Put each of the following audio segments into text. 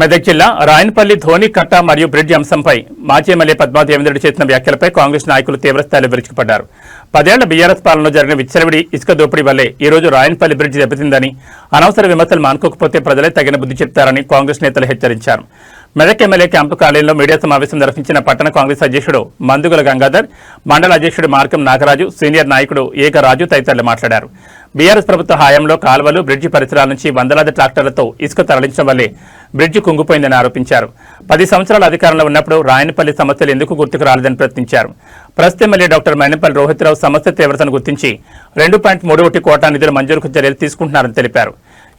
మెదక్ జిల్లా రాయనపల్లి ధోని కట్ట మరియు బ్రిడ్జి అంశంపై మాజీ ఎమ్మెల్యే పద్మా దేవేంద్రరెడ్డి చేసిన వ్యాఖ్యలపై కాంగ్రెస్ నాయకులు తీవ్రస్థాయిలో విరుచుకుపడ్డారు. 10 ఏళ్ల బీఆర్ఎస్ పాలనలో జరిగిన విచ్చలవిడి ఇసుక దోపిడీ వల్లే ఈ రోజు రాయనపల్లి బ్రిడ్జి దెబ్బతిందని, అనవసర విమర్శలు మానుకోకపోతే ప్రజలే తగిన బుద్ధి చెప్తారని కాంగ్రెస్ నేతలు హెచ్చరించారు. మెదక్ ఎమ్మెల్యే క్యాంపు కార్యాలయంలో మీడియా సమావేశం నిర్వహించిన పట్టణ కాంగ్రెస్ అధ్యక్షుడు మందుగుల గంగాధర్, మండల అధ్యక్షుడు మార్కం నాగరాజు, సీనియర్ నాయకుడు ఏకరాజు తదితరులు మాట్లాడారు. బీఆర్ఎస్ ప్రభుత్వ హయాంలో కాల్వలు, బ్రిడ్జి పరిసరాల నుంచి వందలాది ట్రాక్టర్లతో ఇసుక తరలించడం వల్లే బ్రిడ్జి కుంగిపోయిందని ఆరోపించారు. 10 సంవత్సరాల అధికారంలో ఉన్నప్పుడు రాయనపల్లి సమస్యలు ఎందుకు గుర్తుకు రాలేదని ప్రశ్నించారు. ప్రస్తుత ఎమ్మెల్యే డాక్టర్ మైనంపల్లి రోహిత్రావు సమస్య తీవ్రతను గుర్తించి 2.31 కోట్ల నిధుల మంజూరుకు చర్యలు తీసుకుంటున్నారని తెలిపారు.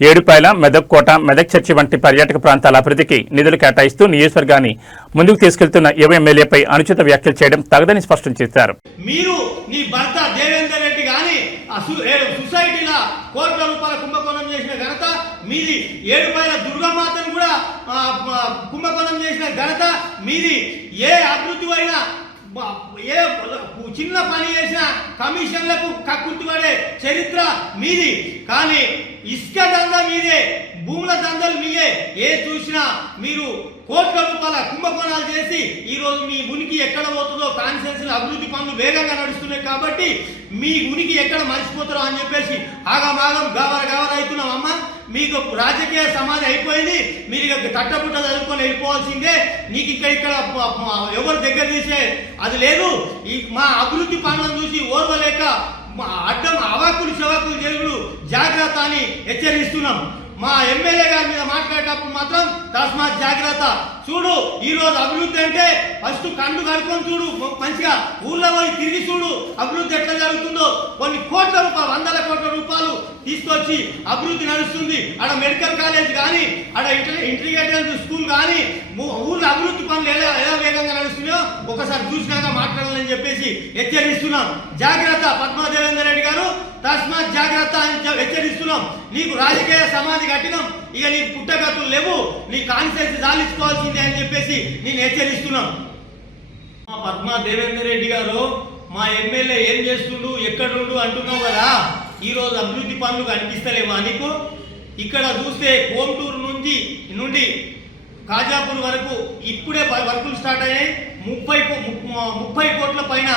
ఏడుపాయల, మెదక్ కోట, మెదక్ చర్చి వంటి పర్యాటక ప్రాంతాల అభివృద్ధికి నిధులు కేటాయిస్తూ నియోజకవర్గాన్ని ముందుకు తీసుకెళ్తున్న యువ ఎమ్మెల్యేపై అనుచిత వ్యాఖ్యలు చేయడం తగదని స్పష్టం చేశారు. మీరు నీ భర్త దేవేందర్ రెడ్డి గాని సొసైటీలో కోట్ల రూపాయల కుంభకోణం చేసిన ఘనత మీది. ఏడుపాయల దుర్గమాతను కూడా కుంభకోణం చేసిన ఘనత మీది. ఏ అభివృద్ధి అయినా ఏ చిన్న పని చేసిన కమిషన్లకు కక్కుర్తిపడే చరిత్ర మీది. కానీ ఇసుక దందా మీదే, భూముల దందలు మీయే. ఏ చూసినా మీరు కోట్ల రూపాయల కుంభకోణాలు చేసి ఈరోజు మీ ఉనికి ఎక్కడ పోతుందో, కాన్స్టిట్యూన్సీ అభివృద్ధి పనులు వేగంగా నడుస్తున్నాయి కాబట్టి మీ ఉనికి ఎక్కడ మర్చిపోతారో అని చెప్పేసి ఆగమాగం గావర అవుతున్నాం. అమ్మ, మీకు రాజకీయ సమాధి అయిపోయింది. మీరు ఇక తట్టబుట్ట చదువుకొని వెళ్ళిపోవాల్సిందే. నీకు ఇక్కడ ఎవరు దగ్గర తీసే అది లేదు. ఈ మా అభివృద్ధి పనులను చూసి ఓర్వలేక అడ్డం అవాకులు చవాకులు జరుగుడు జాగ్రత్త అని హెచ్చరిస్తున్నాం. మా ఎమ్మెల్యే గారి మీద మాట్లాడేటప్పుడు మాత్రం తస్మాత్ జాగ్రత్త. చూడు, ఈ రోజు అభివృద్ధి అంటే ఫస్ట్ కళ్ళు కనుక్కొని చూడు, మంచిగా ఊళ్ళో పోయి తిరిగి చూడు అభివృద్ధి ఎట్లా జరుగుతుందో. కొన్ని కోట్ల రూపాయలు, వందల కోట్ల రూపాయలు తీసుకొచ్చి అభివృద్ధి నడుస్తుంది. ఆడ మెడికల్ కాలేజ్ కానీ, ఆడ ఇంటిగ్రేటెడ్ స్కూల్ కానీ, ఊళ్ళో అభివృద్ధి పనులు ఎలా వేగంగా నడుస్తున్నాయో ఒకసారి చూసినాక మాట్లాడాలని చెప్పేసి హెచ్చరిస్తున్నాం. జాగ్రత్త పద్మా దేవేందర్ రెడ్డి గారు, తస్మాత్ జాగ్రత్త అని హెచ్చరిస్తున్నాం. నీకు రాజకీయ సమాధి కట్టినాం, ఇక నీ పుట్టగతులు లేవు, నీ కాన్సెన్స్ సాధించుకోవాల్సిందే అని చెప్పేసి నేను హెచ్చరిస్తున్నాం. పద్మా దేవేందర్ రెడ్డి గారు, మా ఎమ్మెల్యే ఏం చేస్తుండు, ఎక్కడుండు అంటున్నావు కదా. ఈరోజు అభివృద్ధి పనులు కనిపిస్తలేమా నీకు? ఇక్కడ చూస్తే కోంటూరు నుండి కాజాపూర్ వరకు ఇప్పుడే వర్కులు స్టార్ట్ అయ్యాయి. 30 కోట్ల పైన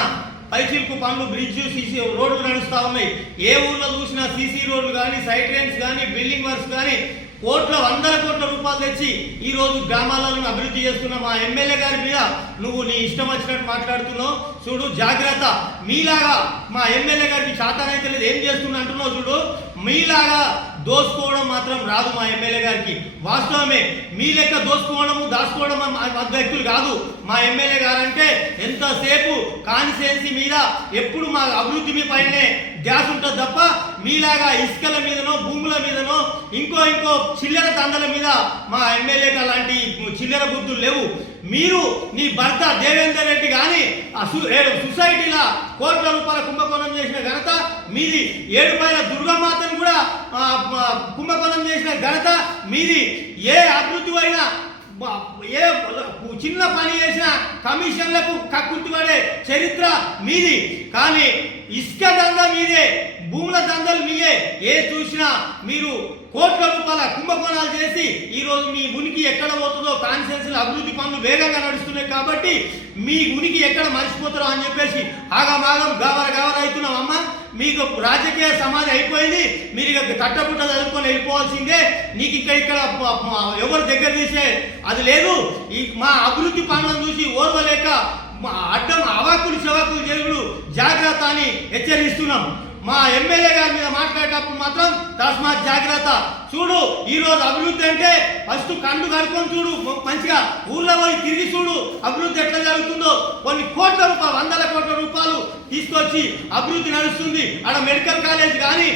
పైచిల్కు పనులు, బ్రిడ్జ్, సీసీ రోడ్లు నడుస్తూ ఉన్నాయి. ఏ ఊర్లో చూసినా సీసీ రోడ్లు కానీ, సైడ్ లైన్స్ కానీ, బిల్డింగ్ వర్క్స్ కానీ వందల కోట్ల రూపాయలు తెచ్చి ఈ రోజు గ్రామాలను అభివృద్ధి చేస్తున్న మా ఎమ్మెల్యే గారి మీద నువ్వు నీ ఇష్టం వచ్చినట్టు మాట్లాడుతున్నావు. చూడు, జాగ్రత్త. మీలాగా మా ఎమ్మెల్యే గారికి చేతనైతే లేదు, ఏం చేస్తున్నా అంటున్నావు. చూడు, మీలాగా దోసుకోవడం మాత్రం రాదు మా ఎమ్మెల్యే గారికి. వాస్తవమే, మీ లెక్క దోసుకోవడము, దాచుకోవడం వ్యక్తులు కాదు మా ఎమ్మెల్యే గారు. అంటే ఎంతసేపు కాన్స్టిట్యుయెన్సీ మీద ఎప్పుడు మా అభివృద్ధి మీ పైనే ధ్యాస ఉంటుంది తప్ప మీలాగా ఇసుకల మీదనో, భూముల మీదనో, ఇంకో చిల్లర దండల మీద మా ఎమ్మెల్యేకి అలాంటి చిల్లర బుద్ధులు లేవు. మీరు నీ భర్త దేవేందర్ రెడ్డి కానీ సొసైటీలో కోట్ల రూపాయల కుంభకోణం చేసిన ఘనత మీది. ఏడుపాయల దుర్గమాతను కూడా కుంభకోణం చేసిన ఘనత మీది. ఏ అభివృద్ధి అయినా ఏ చిన్న పని చేసిన కమిషన్లకు కక్కుర్తిపడే చరిత్ర మీది. కానీ ఇసుక దందా మీదే, భూముల దందలు మీయే. ఏ చూసినా మీరు కోట్ల రూపాయల కుంభకోణాలు చేసి ఈరోజు మీ ఉనికి ఎక్కడ పోతుందో, కాన్స్టిట్యూన్సీ అభివృద్ధి పనులు వేగంగా నడుస్తున్నాయి కాబట్టి మీ ఉనికి ఎక్కడ మర్చిపోతారో అని చెప్పేసి ఆగమాగం గావర అవుతున్నాం. అమ్మ, మీకు రాజకీయ సమాధి అయిపోయింది. మీరు ఇక తట్టబుట్ట చదువుకొని వెళ్ళిపోవాల్సిందే. నీకు ఇక్కడ ఎవరు దగ్గర తీసే అది లేదు. ఈ మా అభివృద్ధి పనులను చూసి ఓర్వలేక అడ్డం అవాకులు చవాకులు జరుగుడు జాగ్రత్త అని హెచ్చరిస్తున్నాం. మా ఎమ్మెల్యే గారి మీద మాట్లాడేటప్పుడు మాత్రం తస్మాత్ జాగ్రత్త. చూడు, ఈ రోజు అభివృద్ధి అంటే ఫస్ట్ కళ్ళు కనుక్కొని చూడు, మంచిగా ఊళ్ళో పోయి తిరిగి చూడు అభివృద్ధి ఎట్లా జరుగుతుందో. కొన్ని కోట్ల రూపాయలు, వందల కోట్ల రూపాయలు తీసుకొచ్చి అభివృద్ధి నడుస్తుంది. ఆడ మెడికల్ కాలేజ్ కానీ,